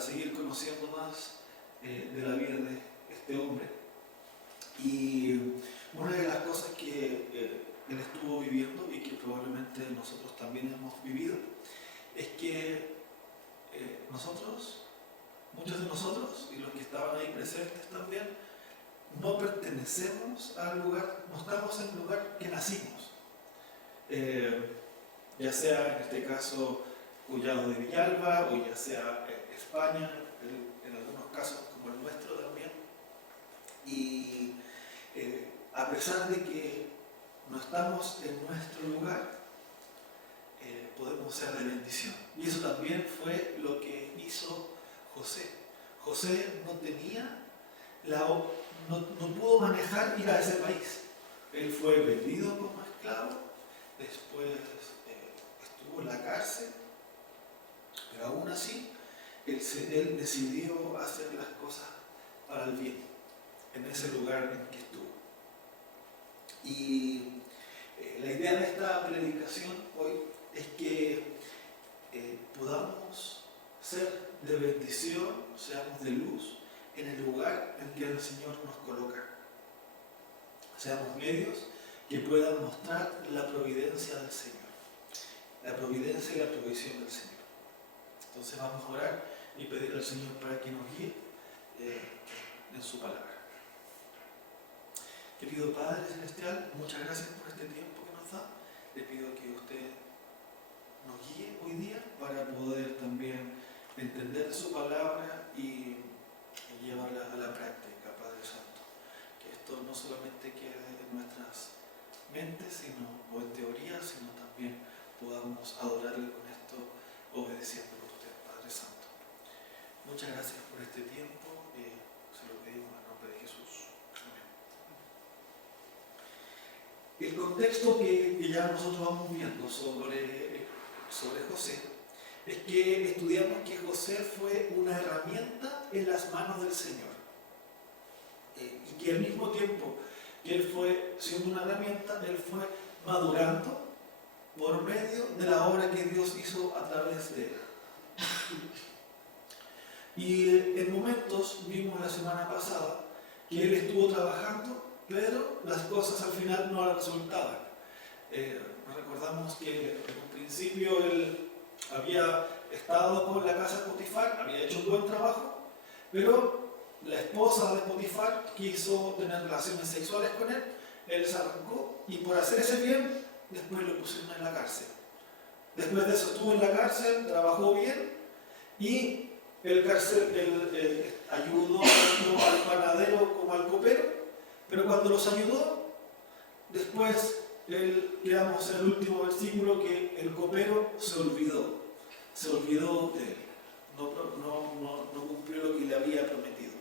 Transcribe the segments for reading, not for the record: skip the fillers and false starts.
para seguir conociendo más de la vida de este hombre. Y una de las cosas que él estuvo viviendo y que probablemente nosotros también hemos vivido es que muchos de nosotros y los que estaban ahí presentes también, no pertenecemos al lugar, no estamos en el lugar que nacimos. Ya sea en este caso Collado de Villalba o ya sea España, en algunos casos como el nuestro también. Y a pesar de que no estamos en nuestro lugar, podemos ser de bendición. Y eso también fue lo que hizo José. José no tenía no pudo manejar ir a ese país. Él fue vendido como esclavo, después estuvo en la cárcel, pero aún así él decidió hacer las cosas para el bien en ese lugar en que estuvo. Y la idea de esta predicación hoy es que podamos ser de bendición, seamos de luz en el lugar en que el Señor nos coloca. Seamos medios que puedan mostrar la providencia del Señor, la providencia y la provisión del Señor. Entonces vamos a orar y pedir al Señor para que nos guíe en su palabra. Querido Padre Celestial, muchas gracias por este tiempo que nos da. Le pido que usted nos guíe hoy día para poder también entender su palabra y llevarla a la práctica, Padre Santo. Que esto no solamente quede en nuestras mentes o en teoría, sino también podamos adorarle con esto, obedeciéndolo a usted, Padre Santo. Muchas gracias por este tiempo, se lo pedimos en nombre de Jesús. Amén. El contexto que ya nosotros vamos viendo sobre José es que estudiamos que José fue una herramienta en las manos del Señor. Y que al mismo tiempo que él fue siendo una herramienta, él fue madurando por medio de la obra que Dios hizo a través de él. Y en momentos, vimos la semana pasada, que él estuvo trabajando, pero las cosas al final no resultaban. Recordamos que en un principio él había estado con la casa de Potifar, había hecho un buen trabajo, pero la esposa de Potifar quiso tener relaciones sexuales con él se arrancó y por hacer ese bien, después lo pusieron en la cárcel. Después de eso estuvo en la cárcel, trabajó bien y el ayudó tanto al panadero como al copero, pero cuando los ayudó, después quedamos en el último versículo que el copero se olvidó de él, no cumplió lo que le había prometido.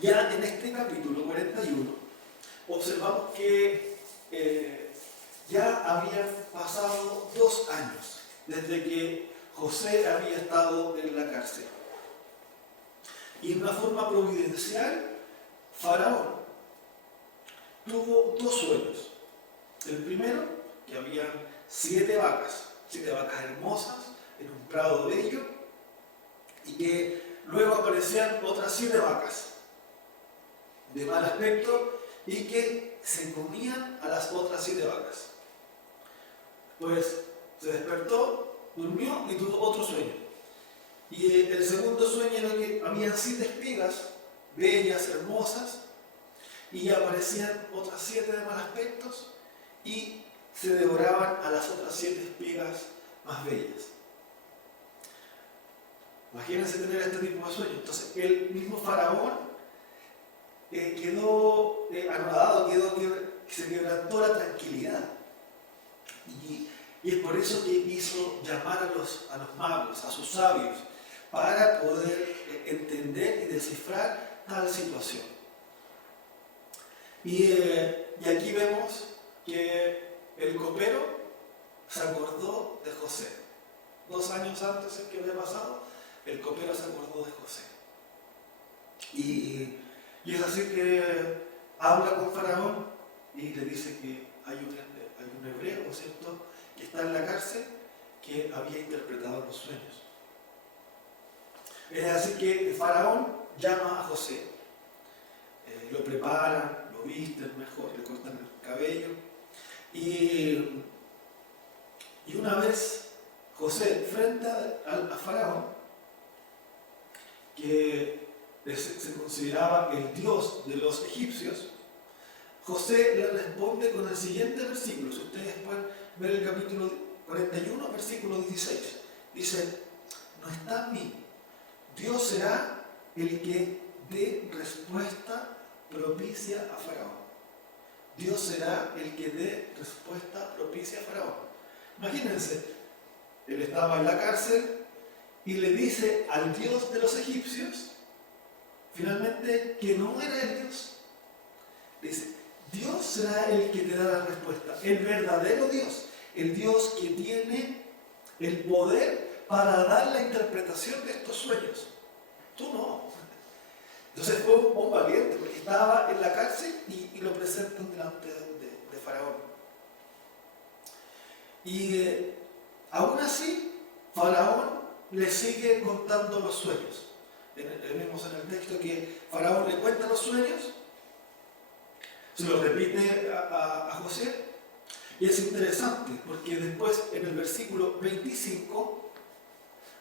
Ya en este capítulo 41 observamos que ya habían pasado 2 años desde que José había estado en la cárcel. Y de una forma providencial, Faraón tuvo 2 sueños. El primero, que habían 7 vacas hermosas en un prado bello, y que luego aparecían otras 7 vacas de mal aspecto y que se comían a las otras 7 vacas. Pues se despertó, durmió y tuvo otro sueño. Y el segundo sueño era que habían 7 espigas bellas, hermosas, y aparecían otras 7 de mal aspectos y se devoraban a las otras 7 espigas más bellas. Imagínense tener este tipo de sueño. Entonces el mismo Faraón quedó anonadado, se quebrantó la tranquilidad. Y es por eso que hizo llamar a los magos, a sus sabios, para poder entender y descifrar tal situación. Y aquí vemos que el copero se acordó de José. 2 años antes que había pasado, el copero se acordó de José. Y es así que habla con Faraón y le dice que hay un hebreo, ¿cierto?, que está en la cárcel, que había interpretado los sueños. Así que Faraón llama a José, lo preparan, lo visten mejor, le cortan el cabello. Y una vez José frente a Faraón, que se consideraba el dios de los egipcios, José le responde con el siguiente versículo. Si ustedes pueden ver el capítulo 41, versículo 16. Dice, no está en mí. Dios será el que dé respuesta propicia a Faraón. Dios será el que dé respuesta propicia a Faraón. Imagínense, él estaba en la cárcel y le dice al Dios de los egipcios, finalmente, que no era el Dios. Dice, Dios será el que te da la respuesta, el verdadero Dios, el Dios que tiene el poder para dar la interpretación de estos sueños. Tú no. Entonces fue un valiente, porque estaba en la cárcel y lo presentan delante de Faraón. Y aún así, Faraón le sigue contando los sueños. Vemos en el texto que Faraón le cuenta los sueños, se lo repite a José, y es interesante porque después en el versículo 25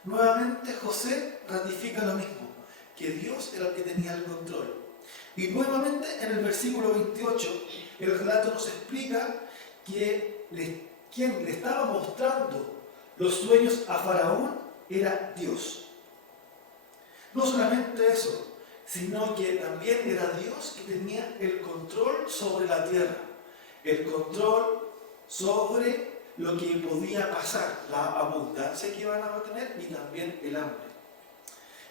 nuevamente José ratifica lo mismo, que Dios era el que tenía el control. Y nuevamente en el versículo 28 el relato nos explica que quien le estaba mostrando los sueños a Faraón era Dios. No solamente eso, sino que también era Dios que tenía el control sobre la tierra, el control sobre lo que podía pasar, la abundancia que iban a tener y también el hambre.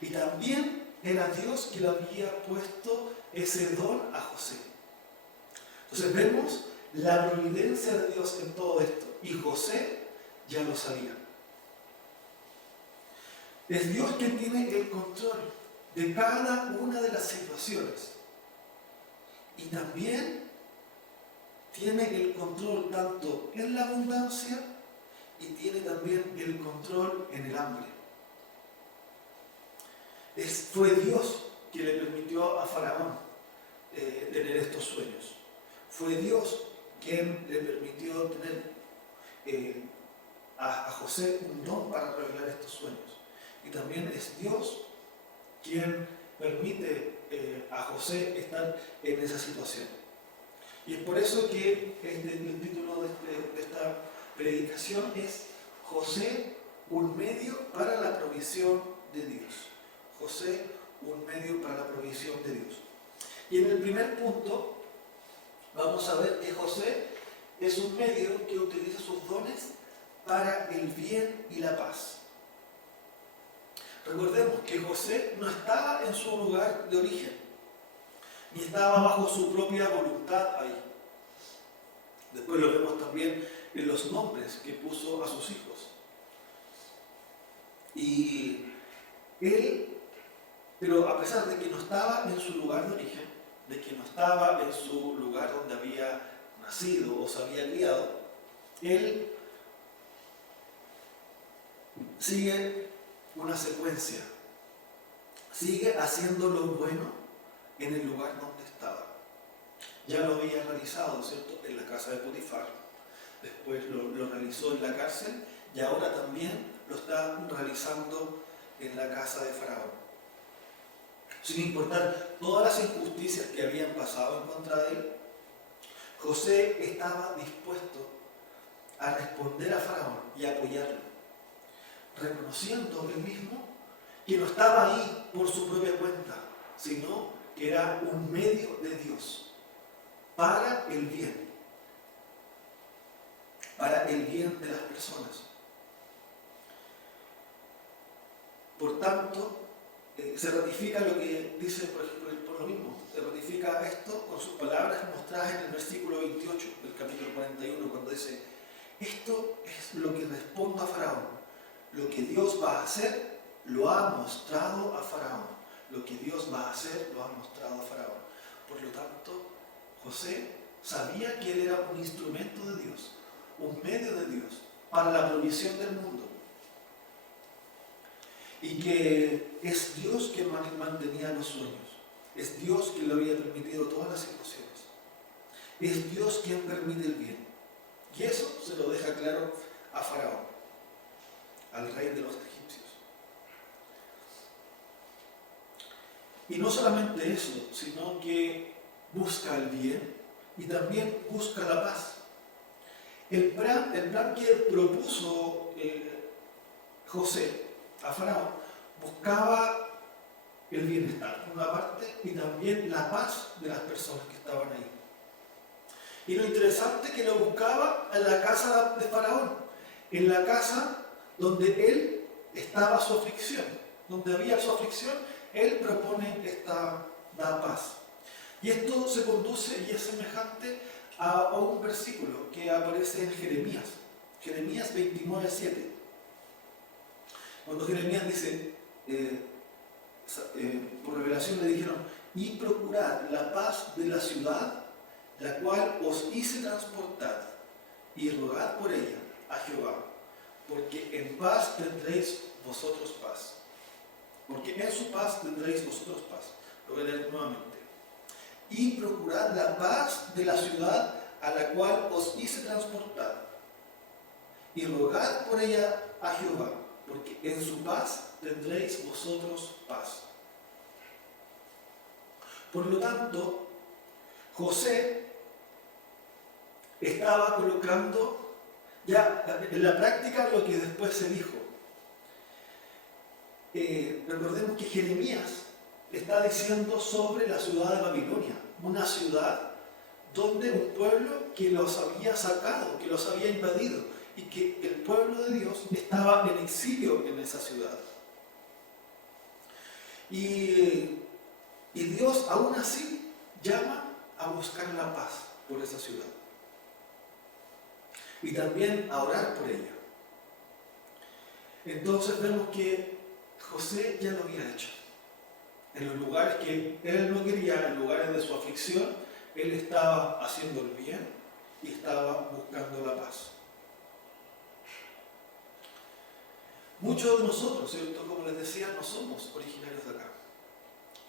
Y también era Dios que le había puesto ese don a José. Entonces vemos la providencia de Dios en todo esto, y José ya lo sabía. Es Dios quien tiene el control de cada una de las situaciones. Y también tiene el control tanto en la abundancia y tiene también el control en el hambre. Fue Dios quien le permitió a Faraón tener estos sueños. Fue Dios quien le permitió tener a José un don para revelar estos sueños. Y también es Dios quien permite a José estar en esa situación. Y es por eso que el título de esta predicación es José, un medio para la provisión de Dios. José, un medio para la provisión de Dios. Y en el primer punto vamos a ver que José es un medio que utiliza sus dones para el bien y la paz. Recordemos que José no estaba en su lugar de origen, ni estaba bajo su propia voluntad ahí. Después lo vemos también en los nombres que puso a sus hijos. Y él, pero a pesar de que no estaba en su lugar de origen, de que no estaba en su lugar donde había nacido o se había criado, él sigue una secuencia, sigue haciendo lo bueno en el lugar donde estaba. Ya lo había realizado, ¿cierto?, en la casa de Potifar, después lo realizó en la cárcel y ahora también lo está realizando en la casa de Faraón. Sin importar todas las injusticias que habían pasado en contra de él, José estaba dispuesto a responder a Faraón y a apoyarlo, reconociendo él mismo que no estaba ahí por su propia cuenta, sino que era un medio de Dios para el bien de las personas. Por tanto, se ratifica lo que dice, por ejemplo, por lo mismo, se ratifica esto con sus palabras mostradas en el versículo 28 del capítulo 41, cuando dice: esto es lo que respondo a Faraón, lo que Dios va a hacer lo ha mostrado a Faraón, lo que Dios va a hacer lo ha mostrado a Faraón. Por lo tanto, José sabía que él era un instrumento de Dios, un medio de Dios para la provisión del mundo. y que es Dios quien mantenía los sueños, es Dios quien le había permitido todas las situaciones, es Dios quien permite el bien. Y eso se lo deja claro a Faraón, al rey de los egipcios. Y no solamente eso, sino que busca el bien y también busca la paz. El plan que propuso José a Faraón buscaba el bienestar, por una parte, y también la paz de las personas que estaban ahí. Y lo interesante es que lo buscaba en la casa de Faraón, en la casa donde él estaba su aflicción, donde había su aflicción, él propone esta paz. Y esto se conduce y es semejante a un versículo que aparece en Jeremías 29:7. Cuando Jeremías dice, por revelación le dijeron, y procurad la paz de la ciudad, la cual os hice transportar, y rogad por ella a Jehová, porque en paz tendréis vosotros paz. Porque en su paz tendréis vosotros paz. Lo voy a leer nuevamente. Y procurad la paz de la ciudad a la cual os hice transportar, y rogad por ella a Jehová, porque en su paz tendréis vosotros paz. Por lo tanto, José estaba colocando ya en la práctica lo que después se dijo. Recordemos que Jeremías está diciendo sobre la ciudad de Babilonia, una ciudad donde un pueblo que los había sacado, que los había invadido, y que el pueblo de Dios estaba en exilio en esa ciudad. Y Dios aún así llama a buscar la paz por esa ciudad. Y también a orar por ella. Entonces vemos que José ya lo había hecho. En los lugares que él no quería, en lugares de su aflicción, él estaba haciendo el bien y estaba buscando la paz. Muchos de nosotros, ¿cierto? Como les decía, no somos originarios de acá.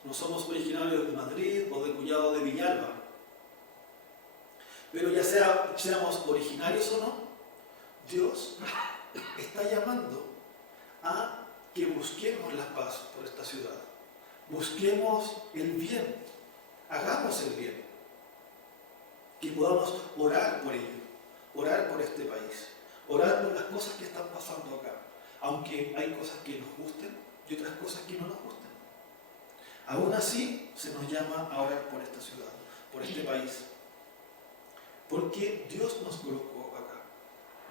No somos originarios de Madrid o de Collado de Villalba. Pero ya seamos originarios o no, Dios está llamando a que busquemos la paz por esta ciudad. Busquemos el bien. Hagamos el bien. Que podamos orar por ello. Orar por este país. Orar por las cosas que están pasando acá. Aunque hay cosas que nos gusten y otras cosas que no nos gusten. Aún así, se nos llama a orar por esta ciudad, por este país. Porque Dios nos colocó acá.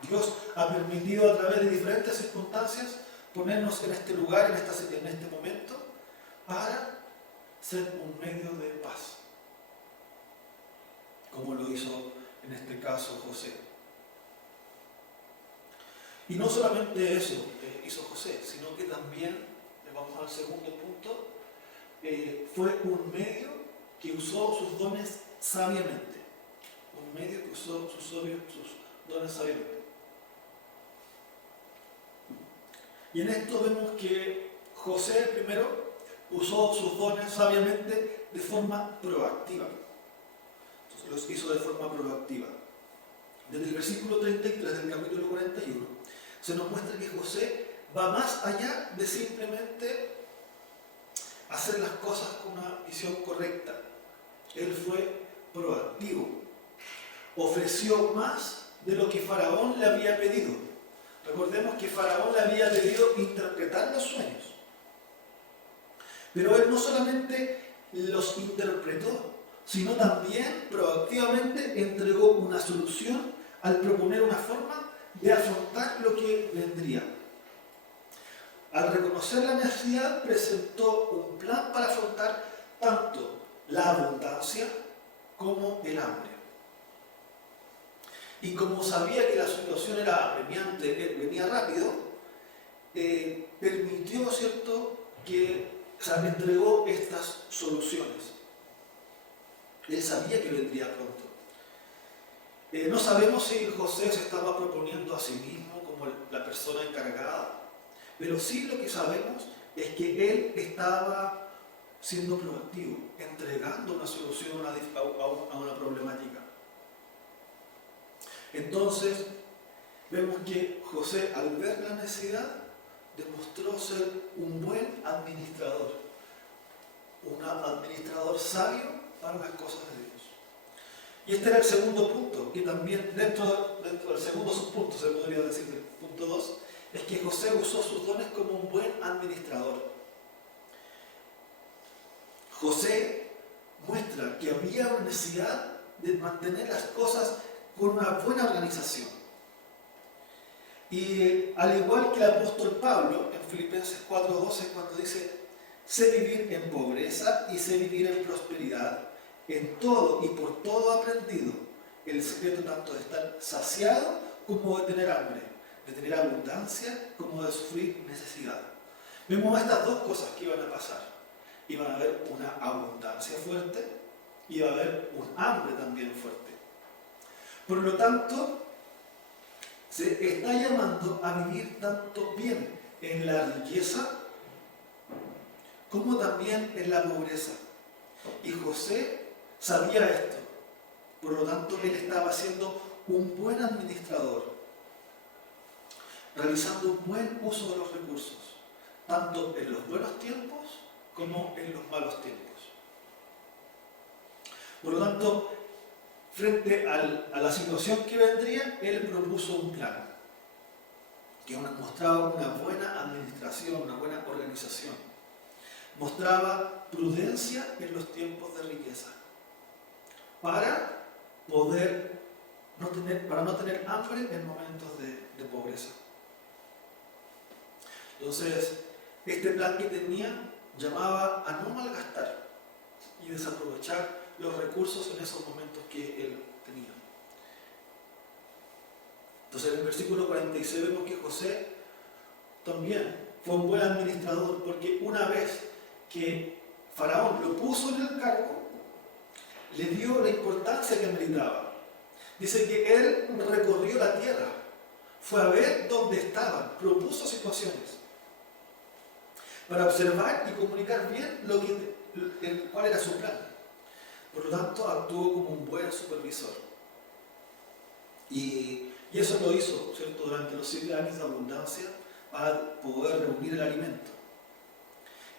Dios ha permitido a través de diferentes circunstancias ponernos en este lugar, en este momento, para ser un medio de paz. Como lo hizo en este caso José. Y no solamente eso hizo José, sino que también, vamos al segundo punto, fue un medio que usó sus dones sabiamente. Un medio que usó sus dones sabiamente. Y en esto vemos que José primero usó sus dones sabiamente de forma proactiva. Entonces los hizo de forma proactiva. Desde el versículo 33 del capítulo 41 se nos muestra que José va más allá de simplemente hacer las cosas con una visión correcta. Él fue proactivo. Ofreció más de lo que Faraón le había pedido. Recordemos que Faraón le había pedido interpretar los sueños. Pero él no solamente los interpretó, sino también proactivamente entregó una solución al proponer una forma de afrontar lo que vendría. Al reconocer la necesidad, presentó un plan para afrontar tanto la abundancia como el hambre. Y como sabía que la situación era apremiante, venía rápido, permitió, ¿cierto?, entregó estas soluciones. Él sabía que vendría pronto. No sabemos si José se estaba proponiendo a sí mismo como la persona encargada, Pero sí lo que sabemos es que él estaba siendo proactivo, entregando una solución a una problemática. Entonces, vemos que José, al ver la necesidad, demostró ser un buen administrador, un administrador sabio para las cosas de Dios. Y este era el segundo punto, que también dentro del segundo subpunto, se podría decir, del punto 2, es que José usó sus dones como un buen administrador. José muestra que había una necesidad de mantener las cosas con una buena organización. Y al igual que el apóstol Pablo en Filipenses 4:12, cuando dice: sé vivir en pobreza y sé vivir en prosperidad, en todo y por todo aprendido el secreto tanto de estar saciado como de tener hambre, de tener abundancia como de sufrir necesidad. Vemos estas dos cosas que iban a pasar. Iba a haber una abundancia fuerte y iba a haber un hambre también fuerte. Por lo tanto, se está llamando a vivir tanto bien en la riqueza como también en la pobreza. Y José sabía esto. Por lo tanto, él estaba siendo un buen administrador, realizando un buen uso de los recursos, tanto en los buenos tiempos como en los malos tiempos. Por lo tanto, frente a la situación que vendría, él propuso un plan que mostraba una buena administración, una buena organización. Mostraba prudencia en los tiempos de riqueza, para no tener hambre en momentos de pobreza. Entonces, este plan que tenía llamaba a no malgastar y desaprovechar los recursos en esos momentos que él tenía. Entonces, en el versículo 46 vemos que José también fue un buen administrador, porque una vez que Faraón lo puso en el cargo, le dio la importancia que meritaba. Dice que él recorrió la tierra, fue a ver dónde estaban, propuso situaciones para observar y comunicar bien cuál era su plan. Por lo tanto, actuó como un buen supervisor. Y eso lo hizo, ¿cierto?, durante los 7 años de abundancia, para poder reunir el alimento.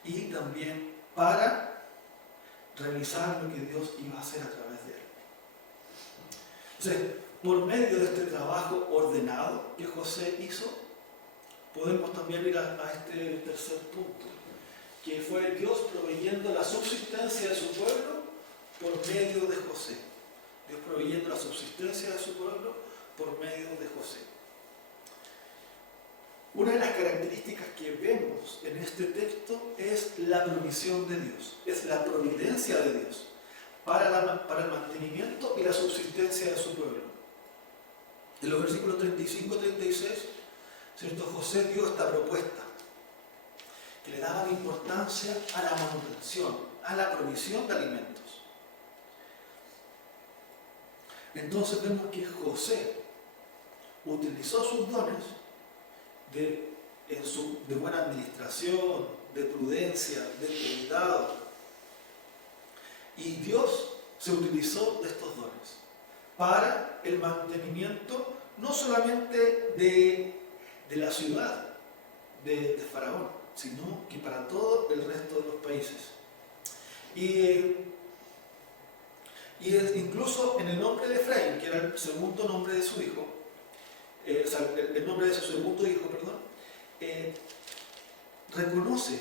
Y también para realizar lo que Dios iba a hacer a través de él. Entonces, por medio de este trabajo ordenado que José hizo, podemos también ir a este tercer punto, que fue Dios proveyendo la subsistencia de su pueblo por medio de José. Dios proveyendo la subsistencia de su pueblo por medio de José. Una de las características que vemos en este texto es la provisión de Dios, es la providencia de Dios para el mantenimiento y la subsistencia de su pueblo. En los versículos 35 y 36, ¿cierto?, José dio esta propuesta que le daba importancia a la manutención, a la provisión de alimentos. Entonces vemos que José utilizó sus dones de buena administración, de prudencia, de cuidado. Y Dios se utilizó de estos dones para el mantenimiento no solamente de la ciudad de Faraón, sino que para todo el resto de los países. Incluso en el nombre de Efraín, que era el segundo nombre de su hijo, el nombre de su segundo hijo, reconoce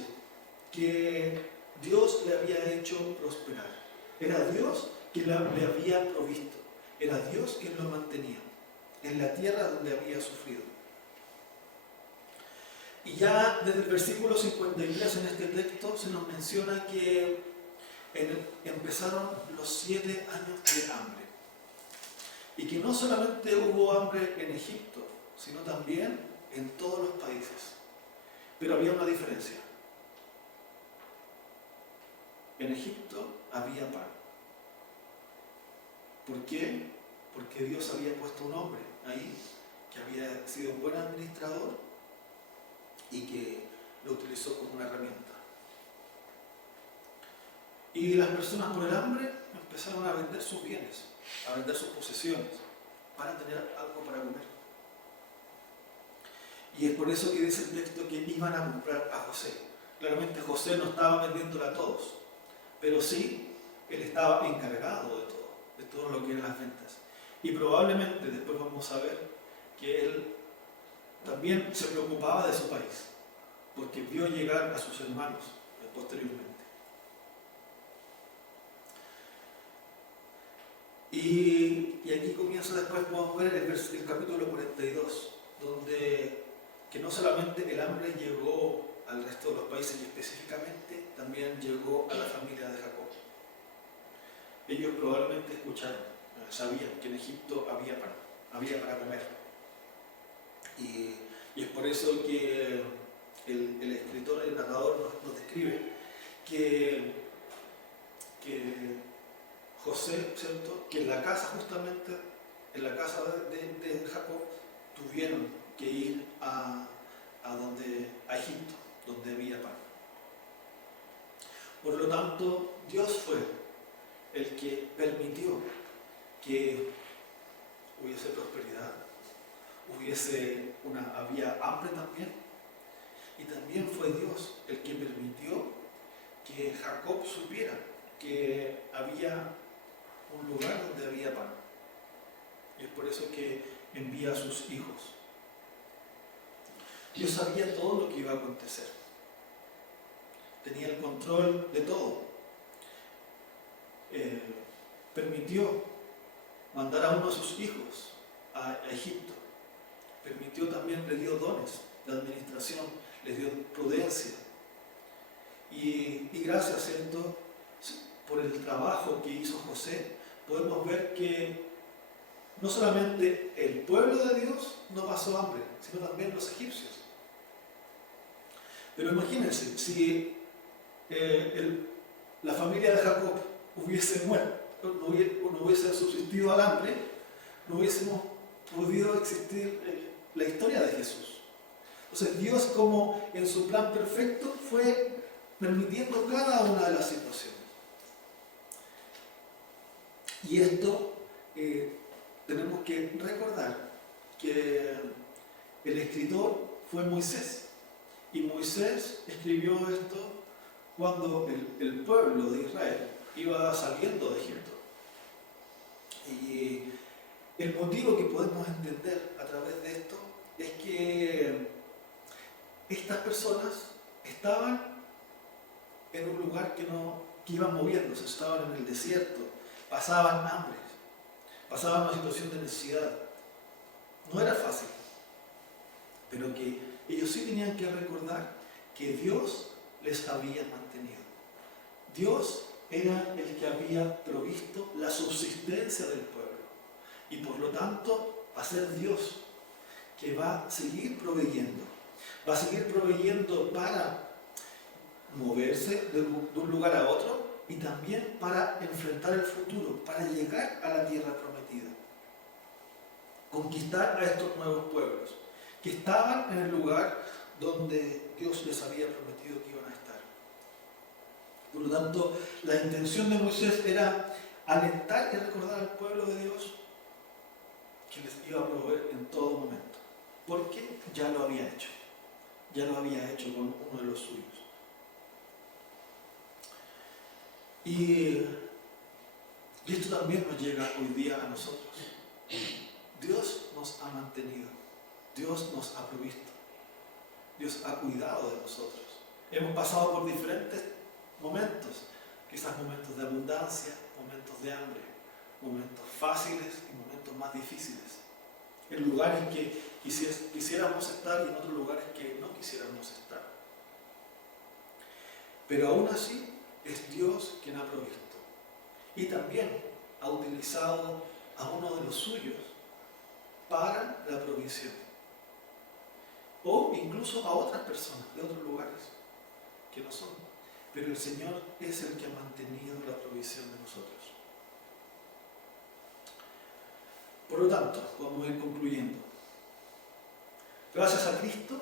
que Dios le había hecho prosperar. Era Dios quien le había provisto. Era Dios quien lo mantenía en la tierra donde había sufrido. Y ya desde el versículo 53 en este texto se nos menciona que empezaron los 7 años de hambre. Y que no solamente hubo hambre en Egipto, sino también en todos los países. Pero había una diferencia. En Egipto había pan. ¿Por qué? Porque Dios había puesto un hombre ahí que había sido un buen administrador y que lo utilizó como una herramienta. Y las personas por el hambre empezaron a vender sus bienes, a vender sus posesiones, para tener algo para comer. Y es por eso que dice el texto que iban a comprar a José. Claramente José no estaba vendiéndole a todos, pero sí, él estaba encargado de todo lo que eran las ventas. Y probablemente después vamos a ver que él también se preocupaba de su país, porque vio llegar a sus hermanos posteriormente. Y aquí comienza después, podemos ver el capítulo 42, donde que no solamente el hambre llegó al resto de los países y específicamente también llegó a la familia de Jacob. Ellos probablemente escucharon, sabían que en Egipto había pan, había para comer. Y es por eso que el escritor, el narrador nos describe que José, ¿cierto?, que en la casa justamente, en la casa de Jacob, tuvieron que ir a Egipto, donde había pan. Por lo tanto, Dios fue el que permitió que hubiese prosperidad, había hambre también, y también fue Dios el que permitió que Jacob supiera que había un lugar donde había pan. Y es por eso que envía a sus hijos. Dios sabía todo lo que iba a acontecer. Tenía el control de todo. Permitió mandar a uno de sus hijos a Egipto. Permitió también, le dio dones de administración, le dio prudencia. Y gracias, ¿cierto?, por el trabajo que hizo José, podemos ver que no solamente el pueblo de Dios no pasó hambre, sino también los egipcios. Pero imagínense, si la familia de Jacob hubiese muerto, no hubiese subsistido al hambre, no hubiésemos podido existir la historia de Jesús. Entonces Dios, como en su plan perfecto, fue permitiendo cada una de las situaciones. Y esto tenemos que recordar que el escritor fue Moisés. Y Moisés escribió esto cuando el pueblo de Israel iba saliendo de Egipto. Y el motivo que podemos entender a través de esto es que estas personas estaban en un lugar que iban moviéndose, estaban en el desierto, pasaban hambre, pasaban una situación de necesidad. No era fácil, pero que ellos sí tenían que recordar que Dios les había mantenido. Dios era el que había provisto la subsistencia del pueblo. Y por lo tanto, va a ser Dios que va a seguir proveyendo. Va a seguir proveyendo para moverse de un lugar a otro y también para enfrentar el futuro, para llegar a la tierra prometida. Conquistar a estos nuevos pueblos que estaban en el lugar donde Dios les había prometido que iban a estar. Por lo tanto, la intención de Moisés era alentar y recordar al pueblo de Dios que les iba a proveer en todo momento, porque ya lo había hecho con uno de los suyos. Y esto también nos llega hoy día a nosotros. Dios nos ha mantenido, Dios nos ha provisto, Dios ha cuidado de nosotros. Hemos pasado por diferentes momentos, quizás momentos de abundancia, momentos de hambre, momentos fáciles y momentos más difíciles, en lugares que quisiéramos estar y en otros lugares que no quisiéramos estar. Pero aún así es Dios quien ha provisto y también ha utilizado a uno de los suyos para la provisión, o incluso a otras personas de otros lugares que no son, pero el Señor es el que ha mantenido la provisión de nosotros. Por lo tanto, vamos a ir concluyendo. Gracias a Cristo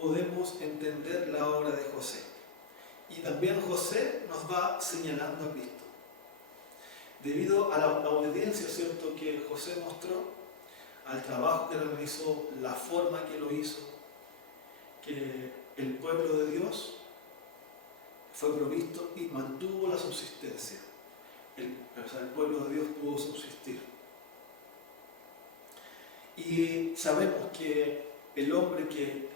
podemos entender la obra de José. Y también José nos va señalando a Cristo. Debido a la obediencia, ¿cierto?, que José mostró, al trabajo que realizó, la forma que lo hizo, que el pueblo de Dios fue provisto y mantuvo la subsistencia. El pueblo de Dios pudo subsistir. Y sabemos que el hombre que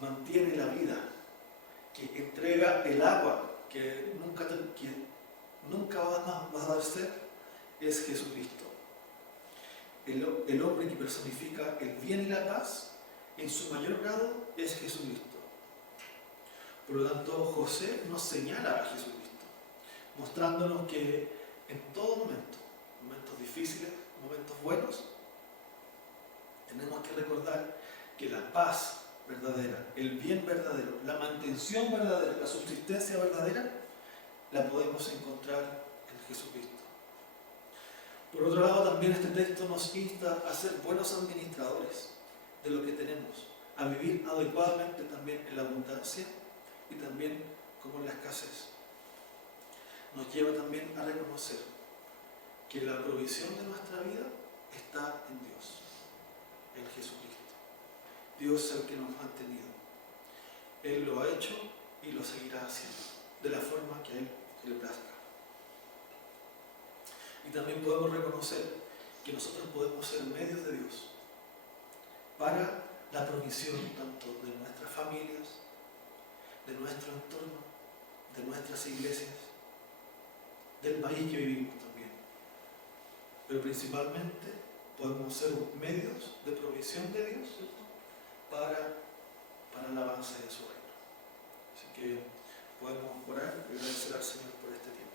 mantiene la vida, que entrega el agua, que nunca va a dar sed, es Jesucristo. El hombre que personifica el bien y la paz, en su mayor grado, es Jesucristo. Por lo tanto, José nos señala a Jesucristo, mostrándonos que en todo momento, momentos difíciles, momentos buenos, tenemos que recordar que la paz verdadera, el bien verdadero, la mantención verdadera, la subsistencia verdadera, la podemos encontrar en Jesucristo. Por otro lado, también este texto nos insta a ser buenos administradores de lo que tenemos, a vivir adecuadamente también en la abundancia y también como en la escasez. Nos lleva también a reconocer que la provisión de nuestra vida está en Dios, en Jesucristo. Dios es el que nos ha mantenido. Él lo ha hecho y lo seguirá haciendo, de la forma que a Él le plazca. Y también podemos reconocer que nosotros podemos ser medios de Dios para la provisión tanto de nuestras familias, de nuestro entorno, de nuestras iglesias, del país que vivimos también. Pero principalmente podemos ser medios de provisión de Dios, ¿cierto?, para el avance de su reino. Así que podemos orar y agradecer al Señor por este tiempo.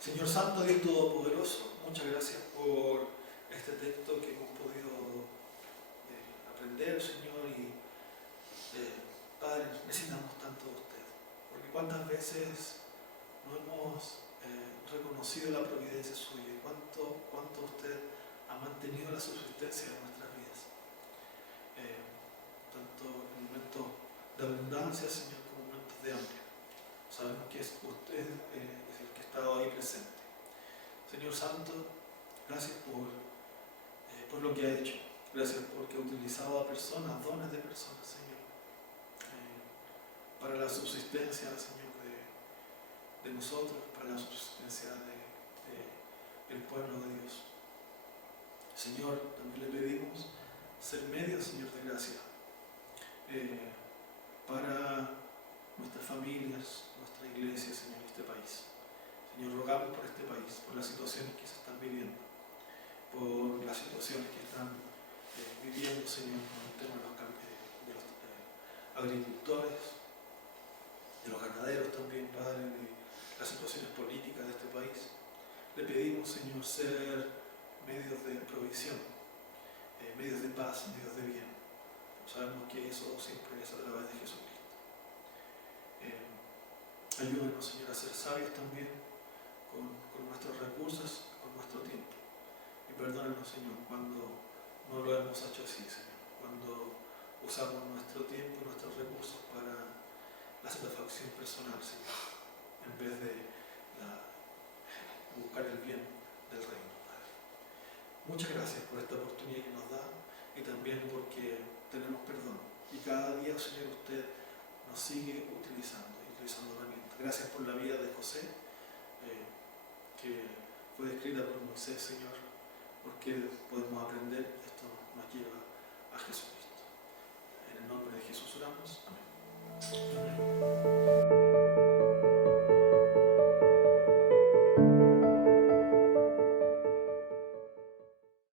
Señor Santo, Dios Todopoderoso, muchas gracias por este texto que hemos podido aprender, Señor, y Padre, necesitamos tanto de usted, porque cuántas veces no hemos reconocido la providencia suya y cuánto usted ha mantenido la subsistencia de nuestras vidas, tanto en momentos de abundancia, Señor, como en momentos de hambre. Sabemos que es usted es el que ha estado ahí presente. Señor Santo, gracias por lo que ha hecho. Gracias porque ha utilizado a personas, dones de personas, Señor, para la subsistencia, Señor, de nosotros, para la subsistencia del pueblo de Dios. Señor, también le pedimos ser medios, Señor, de gracia para nuestras familias, nuestra iglesia, Señor, este país. Señor, rogamos por este país, por las situaciones que se están viviendo, por las situaciones que están viviendo, Señor, con el tema de los agricultores, de los ganaderos también, Padre, de las situaciones políticas de este país. Le pedimos, Señor, ser medios de provisión, medios de paz, medios de bien. Sabemos que eso siempre es a través de Jesucristo. Ayúdanos, Señor, a ser sabios también con nuestros recursos, con nuestro tiempo. Y perdónanos, Señor, cuando no lo hemos hecho así, Señor. Cuando usamos nuestro tiempo y nuestros recursos para la satisfacción personal, Señor, en vez de buscar el bien del reino, Padre. Muchas gracias por esta oportunidad que nos da y también porque tenemos perdón. Y cada día, Señor, usted nos sigue utilizando herramientas. Gracias por la vida de José, que fue descrita por Moisés, Señor, porque podemos aprender. Esto nos lleva a Jesucristo. En el nombre de Jesús oramos.